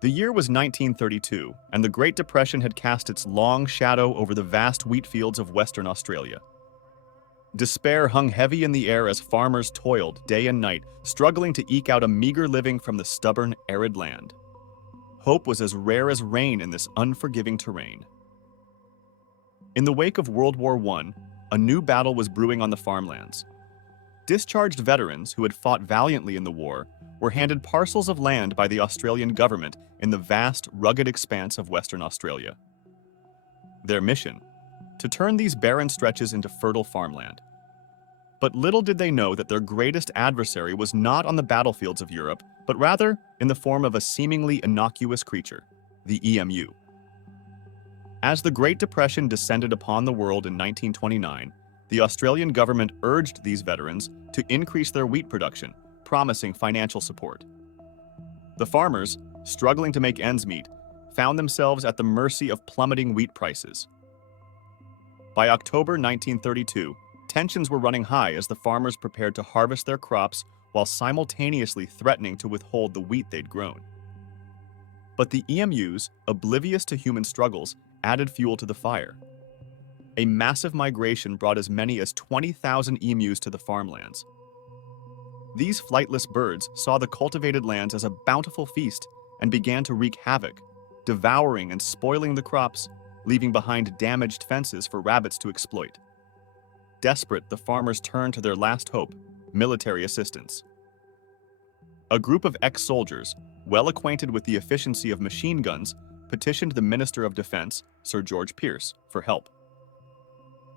The year was 1932, and the Great Depression had cast its long shadow over the vast wheat fields of Western Australia. Despair hung heavy in the air as farmers toiled day and night, struggling to eke out a meager living from the stubborn, arid land. Hope was as rare as rain in this unforgiving terrain. In the wake of World War I, a new battle was brewing on the farmlands. Discharged veterans who had fought valiantly in the war were handed parcels of land by the Australian government in the vast, rugged expanse of Western Australia. Their mission? To turn these barren stretches into fertile farmland. But little did they know that their greatest adversary was not on the battlefields of Europe, but rather in the form of a seemingly innocuous creature, the EMU. As the Great Depression descended upon the world in 1929, the Australian government urged these veterans to increase their wheat production, promising financial support. The farmers, struggling to make ends meet, found themselves at the mercy of plummeting wheat prices. By October 1932, tensions were running high as the farmers prepared to harvest their crops while simultaneously threatening to withhold the wheat they'd grown. But the EMUs, oblivious to human struggles, added fuel to the fire. A massive migration brought as many as 20,000 emus to the farmlands. These flightless birds saw the cultivated lands as a bountiful feast and began to wreak havoc, devouring and spoiling the crops, leaving behind damaged fences for rabbits to exploit. Desperate, the farmers turned to their last hope, military assistance. A group of ex-soldiers, well acquainted with the efficiency of machine guns, petitioned the Minister of Defense, Sir George Pearce, for help.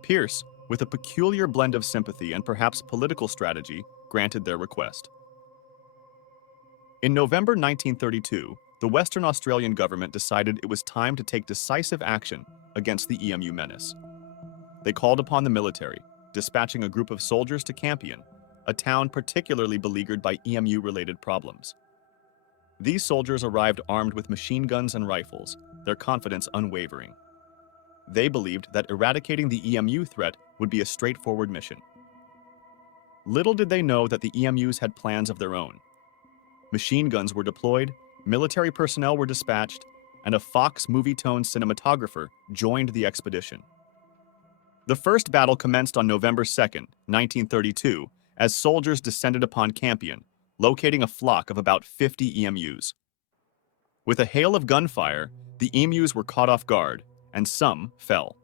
Pearce, with a peculiar blend of sympathy and perhaps political strategy, granted their request. In November 1932, the Western Australian government decided it was time to take decisive action against the EMU menace. They called upon the military, dispatching a group of soldiers to Campion, a town particularly beleaguered by EMU-related problems. These soldiers arrived armed with machine guns and rifles, their confidence unwavering. They believed that eradicating the EMU threat would be a straightforward mission. Little did they know that the EMUs had plans of their own. Machine guns were deployed, military personnel were dispatched, and a Fox movie-tone cinematographer joined the expedition. The first battle commenced on November 2, 1932, as soldiers descended upon Campion, locating a flock of about 50 EMUs. With a hail of gunfire, the EMUs were caught off guard, and some fell.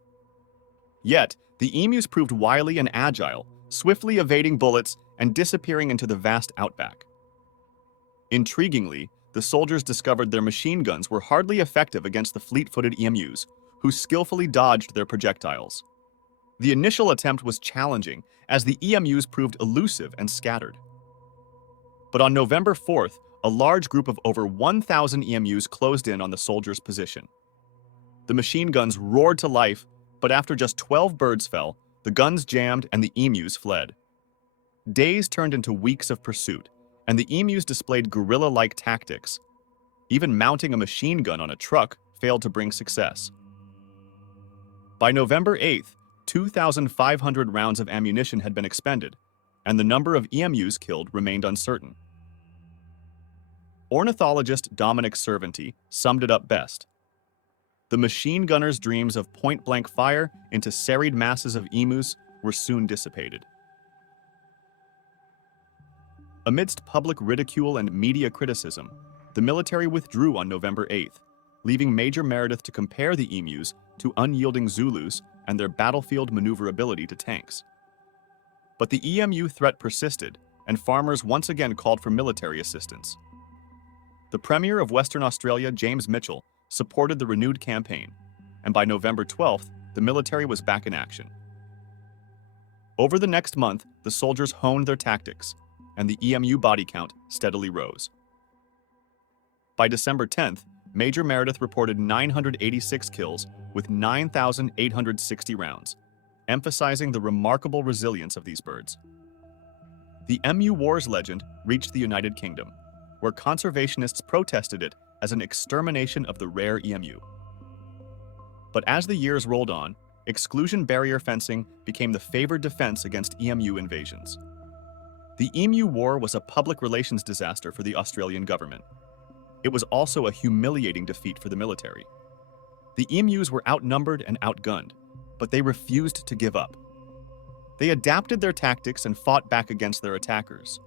Yet, the EMUs proved wily and agile, swiftly evading bullets and disappearing into the vast outback. Intriguingly, the soldiers discovered their machine guns were hardly effective against the fleet-footed EMUs, who skillfully dodged their projectiles. The initial attempt was challenging, as the EMUs proved elusive and scattered. But on November 4th, a large group of over 1,000 EMUs closed in on the soldiers' position. The machine guns roared to life, but after just 12 birds fell, the guns jammed and the EMUs fled. Days turned into weeks of pursuit, and the EMUs displayed guerrilla-like tactics. Even mounting a machine gun on a truck failed to bring success. By November 8th, 2,500 rounds of ammunition had been expended, and the number of EMUs killed remained uncertain. Ornithologist Dominic Cervanty summed it up best. The machine gunner's dreams of point-blank fire into serried masses of emus were soon dissipated. Amidst public ridicule and media criticism, the military withdrew on November 8th, leaving Major Meredith to compare the emus to unyielding Zulus and their battlefield maneuverability to tanks. But the EMU threat persisted, and farmers once again called for military assistance. The Premier of Western Australia, James Mitchell, supported the renewed campaign, and by November 12th, the military was back in action. Over the next month, the soldiers honed their tactics, and the EMU body count steadily rose. By December 10th, Major Meredith reported 986 kills with 9,860 rounds, emphasizing the remarkable resilience of these birds. The EMU Wars legend reached the United Kingdom, where conservationists protested it as an extermination of the rare EMU. But as the years rolled on, exclusion barrier fencing became the favored defense against EMU invasions. The EMU War was a public relations disaster for the Australian government. It was also a humiliating defeat for the military. The emus were outnumbered and outgunned, but they refused to give up. They adapted their tactics and fought back against their attackers.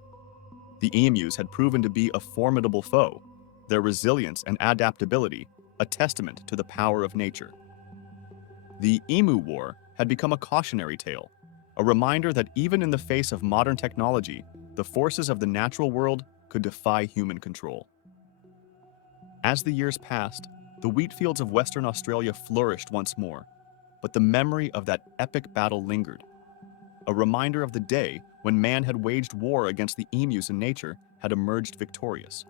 The emus had proven to be a formidable foe, their resilience and adaptability a testament to the power of nature. The Emu War had become a cautionary tale, a reminder that even in the face of modern technology, the forces of the natural world could defy human control. As the years passed, the wheatfields of Western Australia flourished once more, but the memory of that epic battle lingered, a reminder of the day when man had waged war against the emus and nature had emerged victorious.